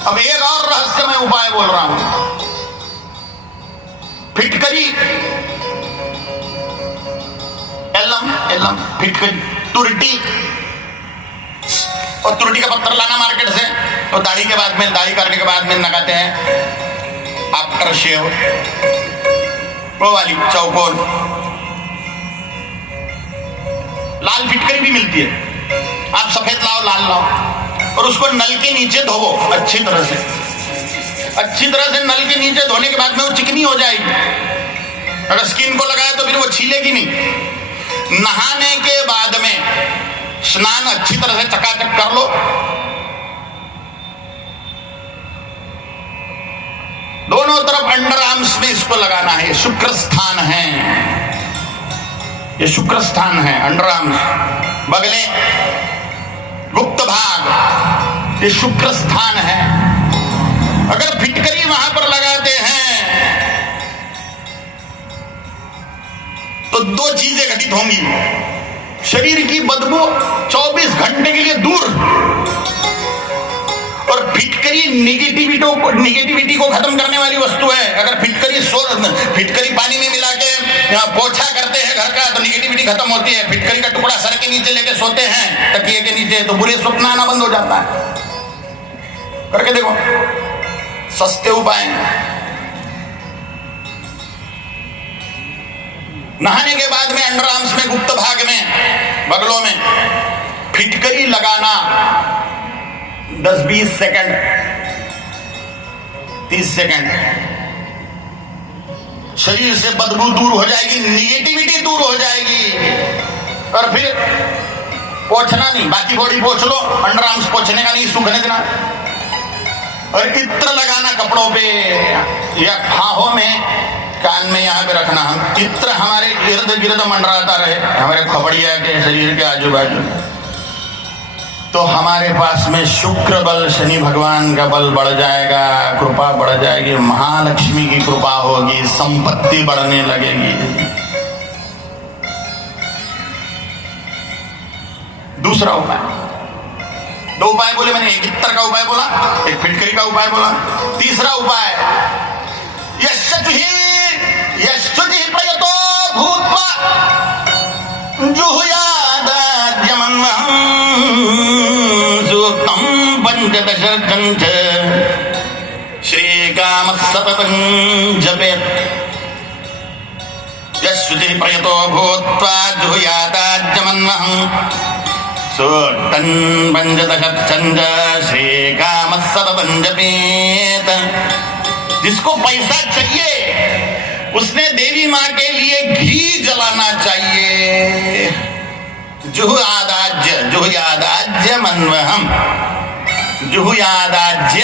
अब एक और रहस्यमय उपाय बोल रहा हूं। फिटकरी, एलम एलम फिटकरी, तुरटी, और तुरटी का पत्थर लाना मार्केट से, और दाढ़ी के बाद में, दाढ़ी करने के बाद में लगाते हैं आफ्टर शेव, वो वाली चौकोर लाल फिटकरी भी मिलती है। आप सफेद लाओ, लाल लाओ, और उसको नल के नीचे धोवो अच्छी तरह से। अच्छी तरह से नल के नीचे धोने के बाद में वो चिकनी हो जाएगी। अगर स्किन को लगाए तो फिर वो छीलेगी नहीं। नहाने के बाद में स्नान अच्छी तरह से चकाचक कर लो। दोनों तरफ अंडर आर्म्स में इसको लगाना है। शुक्र स्थान है, ये शुक्र स्थान है। अंडर आर्म्स, बगले, गुप्त भाग, ये शुक्र स्थान है। अगर फिटकरी वहां पर लगाते हैं तो दो चीजें घटित होंगी। शरीर की बदबू 24 घंटे के लिए दूर, और फिटकरी निगेटिविटी को खत्म करने वाली वस्तु है। अगर फिटकरी पानी में मिला के पोछा करते हैं घर का तो निगेटिविटी खत्म होती है। फिटकरी का टुकड़ा सर के नीचे लेके सोते हैं तकिए के नीचे तो बुरे स्वप्न आना बंद हो जाता है। करके देखो, सस्ते उपाय हैं। नहाने के बाद में अंडर आर्म्स में, गुप्त भाग में, बगलों में फिटकरी लगाना 10-20 सेकंड, 30 सेकंड, शरीर से बदबू दूर हो जाएगी, निगेटिविटी दूर हो जाएगी। और फिर पोंछना नहीं, बाकी बॉडी पोंछ लो, अंडर आर्म्स पोंछने का नहीं, सूखने देना। और इत्र लगाना कपड़ों पे या फाहों में, कान में, यहाँ पे रखना। हम इत्र हमारे इर्द गिर्द मंडराता रहे, हमारे खपड़िया के शरीर के आजू बाजू, तो हमारे पास में शुक्र बल, शनि भगवान का बल बढ़ जाएगा, कृपा बढ़ जाएगी, महालक्ष्मी की कृपा होगी, संपत्ति बढ़ने लगेगी। दूसरा उपाय, दो उपाय बोले मैंने, एक इत्र का उपाय बोला, एक फिटकरी का उपाय बोला। तीसरा उपाय, यस्तुति प्रयतो भूत्वा जुहुयादाद्यमन्वहं सूक्तं पंचदशं च श्रीकामः सततं जपेत्। यस्तुति प्रयतो भूत्वा जुहुयादाद्यमन्वहं सूक्तं पंचदशं च श्रीकामः सततं जपेत्। जिसको पैसा चाहिए उसने देवी माँ के लिए घी जलाना चाहिए। जुहुयादाज्य मन्वहम, जुहुयादाज्य,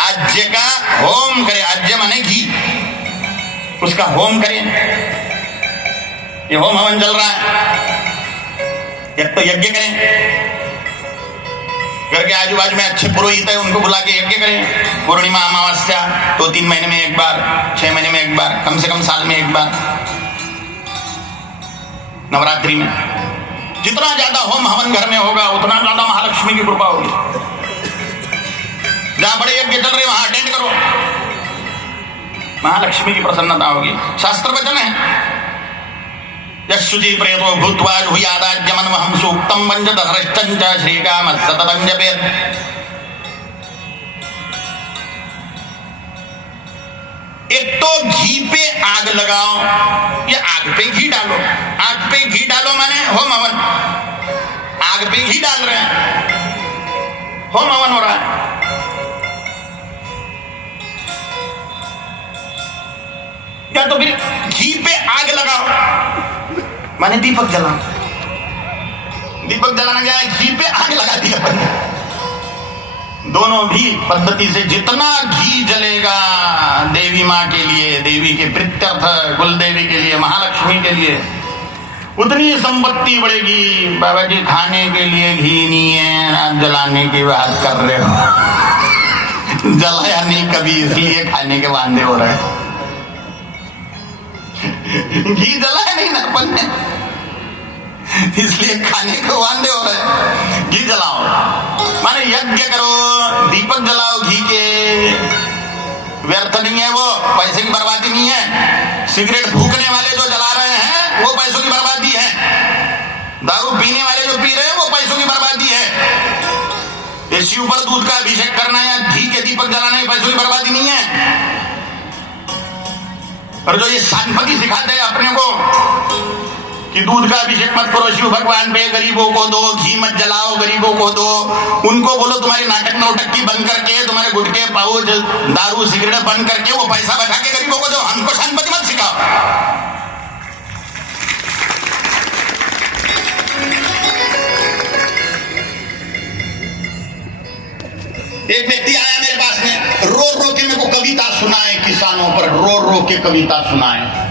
आज्य का होम करे, आज्य माने घी, उसका होम करें। ये होम हवन चल रहा है, एक तो यज्ञ करें, घर के आजू बाजू में अच्छे पुरोहित है उनको बुला के यज्ञ करें। पूर्णिमा, अमावस्या, 2-3 महीने में एक बार, 6 महीने में एक बार, कम से कम साल में एक बार, नवरात्रि में। जितना ज्यादा होम हवन घर में होगा उतना ज्यादा महालक्ष्मी की कृपा होगी। जहां बड़े यज्ञ चल रहे वहां अटेंड करो, महालक्ष्मी की प्रसन्नता होगी। शास्त्र वचन है, यशुचि प्रेतो भूत्वा जुहुयादाद्यमन्वहं सूक्तं पंचदशं च श्रीकामः सततं जपेत्। एक तो घी पे आग लगाओ, या आग पे घी डालो। आग पे घी डालो माने होम हवन, आग पे घी डाल रहे हैं, होम हवन हो रहा है। या तो फिर घी पे आग लगाओ माने दीपक जलाओ। दीपक जलाना क्या है, घी पे आग लगा दिया बंद। दोनों भी पद्धति से जितना घी जलेगा देवी माँ के लिए, देवी के प्रीत्यर्थ, कुल देवी के लिए, महालक्ष्मी के लिए, उतनी संपत्ति बढ़ेगी। बाबा जी खाने के लिए घी नहीं है, आप जलाने की बात कर रहे हो। जलाया नहीं कभी, इसलिए खाने के वांदे हो रहे हैं। घी जलाया नहीं ना अपन ने, इसलिए खाने को वांदे हो रहे हैं। घी जलाओ माने यज्ञ करो, दीप सिगरेट फूकने वाले जो जला रहे हैं वो पैसों की बर्बादी है, दारू पीने वाले जो पी रहे हैं वो पैसों की बर्बादी है। इस शिव पर दूध का अभिषेक करना या घी के दीपक जलाना ये पैसों की बर्बादी नहीं है। और जो ये शानपति सिखाते हैं अपने को कि दूध का अभिषेक मत करो शिव भगवान पे, गरीबों को दो, घी मत जलाओ, गरीबों को दो, उनको बोलो तुम्हारी नाटक नौटंकी बंद करके, तुम्हारे गुटके पाउच दारू सिगरेट बंद करके वो पैसा बैठा के गरीबों को दो, हमको शानपति मत सिखाओ। एक व्यक्ति आया मेरे पास में, रो रो के मेरे को कविता सुनाए, किसानों पर रो रो के कविता सुनाए,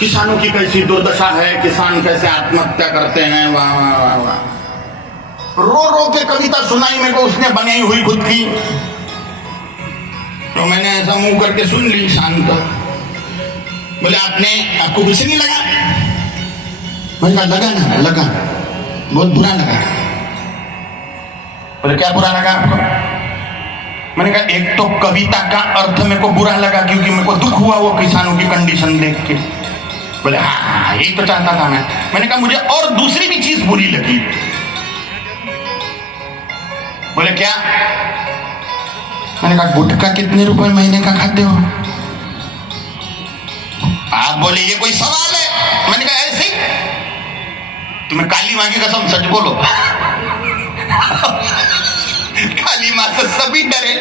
किसानों की कैसी दुर्दशा है, किसान कैसे आत्महत्या करते हैं, वाह वाह वाह वाह। रो रो के कविता सुनाई मेरे को उसने बनाई हुई खुद की। तो मैंने ऐसा मुंह करके सुन ली शांत। बोले आपको कुछ नहीं लगा? मैंने कहा लगा ना, लगा, बहुत बुरा लगा। बोले क्या बुरा लगा आपको? मैंने कहा एक तो कविता का अर्थ मेरे को बुरा लगा क्योंकि मेरे को दुख हुआ वो किसानों की कंडीशन देख के। बोले हाँ यही तो चाहता था मैं। मैंने कहा मुझे और दूसरी भी चीज बुरी लगी। बोले क्या? मैंने कहा गुटखा कितने रुपए महीने का खाते हो आप? बोले ये कोई सवाल है? मैंने कहा ऐसे ही। तुम्हें काली माँ की कसम सच बोलो काली माँ से सभी डरे।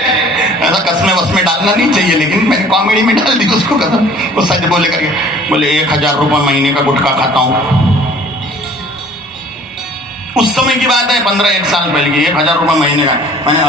ऐसा कसमें वसमें डालना नहीं चाहिए, लेकिन मैंने कॉमेडी में डाल दी उसको कसम। वो सच बोले करके बोले 1000 रुपये महीने का गुटखा खाता हूं। उस समय की बात है 15-1 साल पहले की, 1000 रुपये महीने का। मैंने